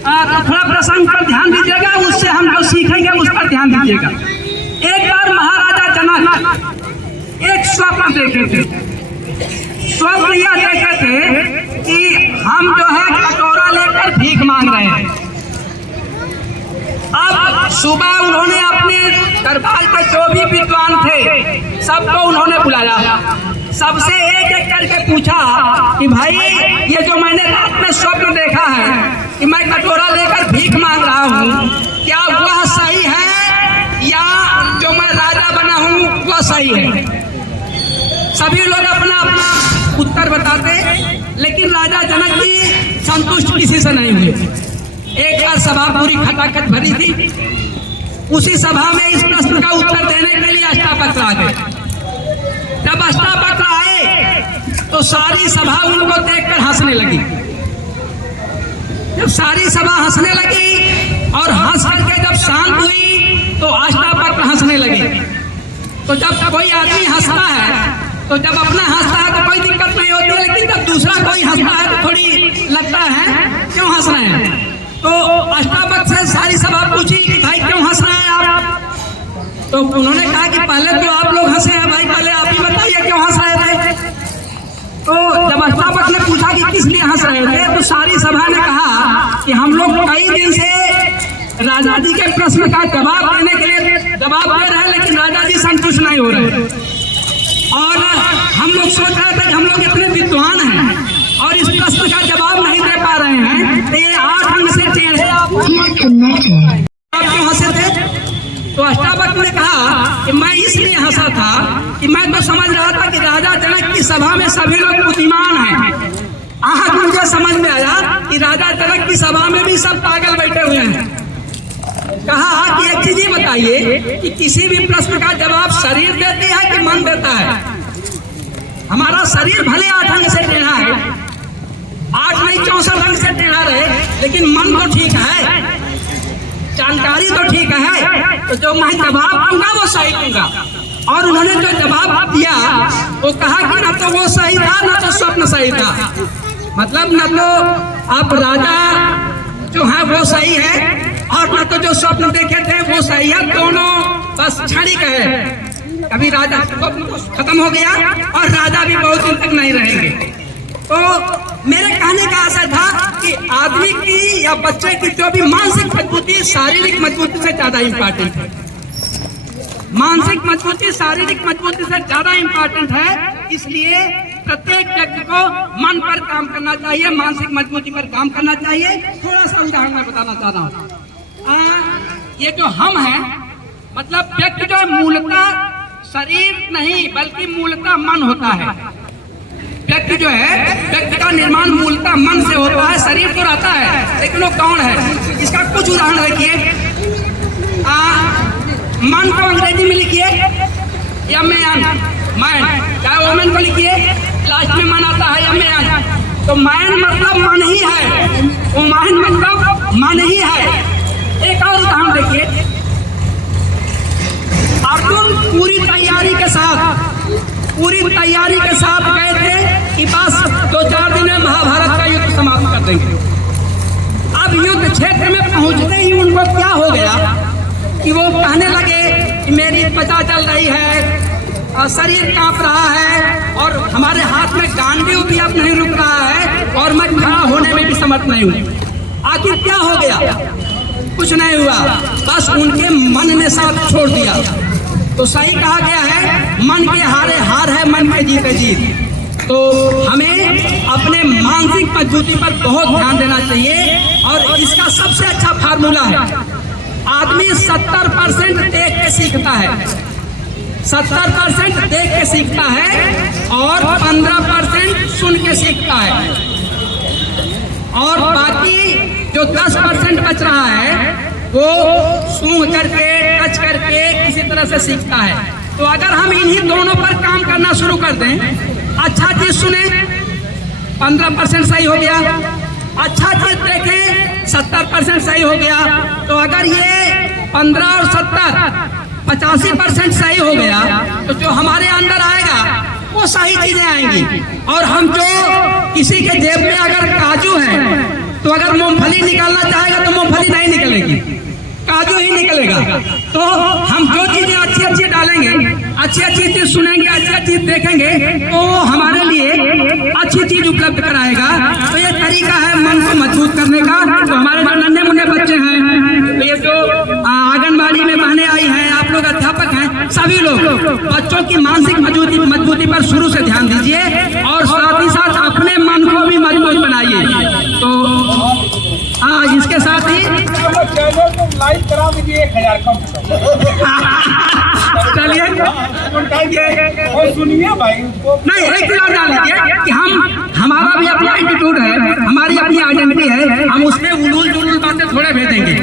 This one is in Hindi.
थोड़ा प्रसंग पर ध्यान दीजिएगा, उससे हम जो सीखेंगे उस पर ध्यान दीजिएगा। एक बार महाराजा जनक एक स्वप्न देखे थे। स्वप्न यह देखे थे कि हम जो है कटोरा लेकर भीख मांग रहे हैं। अब सुबह उन्होंने अपने दरबार के जो भी विद्वान थे सबको उन्होंने बुलाया, सबसे एक एक करके पूछा कि भाई ये जो मैंने रात में स्वप्न देखा है कि मैं कटोरा लेकर भीख मांग रहा हूँ, क्या वह सही है या जो मैं राजा बना हूँ वह सही है? सभी लोग अपना अपना उत्तर बताते, लेकिन राजा जनक जी संतुष्ट किसी से नहीं हुए। एक बार सभा पूरी खटाखट भरी थी, उसी सभा में इस प्रश्न का उत्तर देने के लिए अष्टावक्र आ गए। जब अष्टावक्र आए तो सारी सभा उनको देखकर हंसने लगी। जब सारी सभा हंसने लगी और हंस करके जब शांत हुई तो अष्टावक्र हंसने लगे। तो जब कोई आदमी हंसता है तो जब अपना हंसता है तो कोई दिक्कत नहीं होती, लेकिन जब दूसरा कोई हंसता है तो थोड़ी लगता है क्यों हंस रहे हैं। तो अष्टावक्र से सारी सभा पूछी कि भाई क्यों हंस रहे हैं आप? तो उन्होंने कहा कि पहले तो आप लोग हंसे हैं भाई, पहले आप ही बताइए क्यों हंस रहे थे। तो जब अष्टावक्र ने पूछा कि किस लिए हंस रहे थे तो सारी सभा ने कहा कि हम लोग कई दिन से राजा जी के प्रश्न का जवाब देने के लिए जवाब दे रहे हैं, लेकिन राजा जी संतुष्ट नहीं हो रहे और हम लोग सोच रहे थे कि हम लोग इतने विद्वान हैं और इस प्रश्न का जवाब नहीं दे पा रहे हैं, तो ये 8 अंग से टेढ़े आप क्यों हंसे थे? तो अष्टावक्र ने कहा कि मैं इसलिए हंसा था कि मैं तो समझ रहा था कि राजा जनक की सभा में सभी लोग बुद्धिमान हैं। आज मुझे समझ में आया कि राजा जनक की सभा में भी सब पागल बैठे हुए हैं। कहा कि एक चीज ही बताइए कि किसी भी प्रश्न का जवाब शरीर देती है कि मन देता है? हमारा शरीर भले 8 अंग से टेढ़ा है, 8 नहीं 64 अंग से टेढ़ा रहे, लेकिन मन तो ठीक है, जानकारी तो ठीक है। तो जो मैं जवाब दूंगा वो सही दूंगा। और उन्होंने जो जवाब दिया वो कहा कि ना तो वो सही था ना तो स्वप्न सही था। मतलब न तो आप राजा जो है वो सही है और न तो जो स्वप्न देखे थे वो सही है, दोनों बस क्षणिक है। कभी राजा खत्म हो गया और राजा भी बहुत दिन तक नहीं रहेंगे। तो मेरे कहने का आशय था कि आदमी की या बच्चे की जो भी मानसिक मजबूती शारीरिक मजबूती से ज्यादा इम्पोर्टेंट है। मानसिक मजबूती शारीरिक मजबूती से ज्यादा इम्पोर्टेंट है, इसलिए प्रत्येक व्यक्ति को मन पर काम करना चाहिए, मानसिक मजबूती पर काम करना चाहिए। थोड़ा सा उदाहरण मैं बताना चाह रहा हूँ। ये जो हम हैं, मतलब व्यक्ति जो मूलतः शरीर नहीं बल्कि मूलतः मन होता है। व्यक्ति जो है, व्यक्ति का निर्माण मूलतः मन से होता है। शरीर तो रहता है लेकिन वो कौन है? इसका कुछ उदाहरण देखिए। मन को अंग्रेजी में लिखिए MAN, मैन, चाहे वोमेन को लिखिए, लास्ट में मन आता है MAN। तो मैन मतलब मन ही है, वोमेन मतलब मन ही है। एक और उदाहरण देखिए। अर्जुन पूरी तैयारी के साथ गए थे कि बस 2-4 दिन में महाभारत का युद्ध समाप्त कर देंगे। अब युद्ध क्षेत्र में पहुंचते ही उनको क्या हो गया कि वो कहने लगे कि मेरी त्वचा चल रही है और शरीर कांप रहा है और हमारे हाथ में गांडीव भी अब नहीं रुक रहा है और मैं खड़ा होने में भी समर्थ नहीं हूँ। आखिर क्या हो गया? कुछ नहीं हुआ, बस उनके मन ने साथ छोड़ दिया। तो सही कहा गया है, मन के हारे हार है, मन के जीते जीत। तो हमें अपने मानसिक मजबूती पर बहुत ध्यान देना चाहिए और इसका सबसे अच्छा फार्मूला है, आदमी 70% देख के सीखता है, 70% देख के सीखता है और 15% सुन के सीखता है और बाकी जो 10% बच रहा है वो सूंघ करके, टच करके किसी तरह से सीखता है। तो अगर हम इन्हीं दोनों पर काम करना शुरू कर दें, अच्छा चीज सुने 15% सही हो गया, अच्छा चीज देखें 70% सही हो गया। तो अगर ये 15 और 70 85% सही हो गया तो जो हमारे अंदर आएगा वो सही चीजें आएंगी। और हम जो किसी के जेब में अगर काजू है तो अगर मूंगफली निकालना चाहेगा ही निकलेगा। तो हम जो चीजें अच्छी अच्छी डालेंगे, अच्छी अच्छी चीज सुनेंगे, अच्छी अच्छी चीज देखेंगे, तो हमारे लिए अच्छी चीज उपलब्ध कराएगा। तो ये तरीका है मन को मजबूत करने का। तो हमारे जो नन्हे मुन्ने बच्चे हैं, तो ये जो आंगनबाड़ी में बहने आई हैं, आप लोग अध्यापक हैं, सभी लोग बच्चों की मानसिक मजबूती पर शुरू से ध्यान दीजिए और साथ ही साथ अपने मन को भी मजबूत बनाइए। तो इसके साथ ही लाइक करा दीजिए 1000 कम। चलिए और सुनिए भाई, नहीं एक चीज और जान लीजिए कि हमारा भी अपना एटीट्यूड है, हमारी अपनी आइडेंटिटी है, हम उसमें उलूल जुलूल बातें थोड़े भेजेंगे।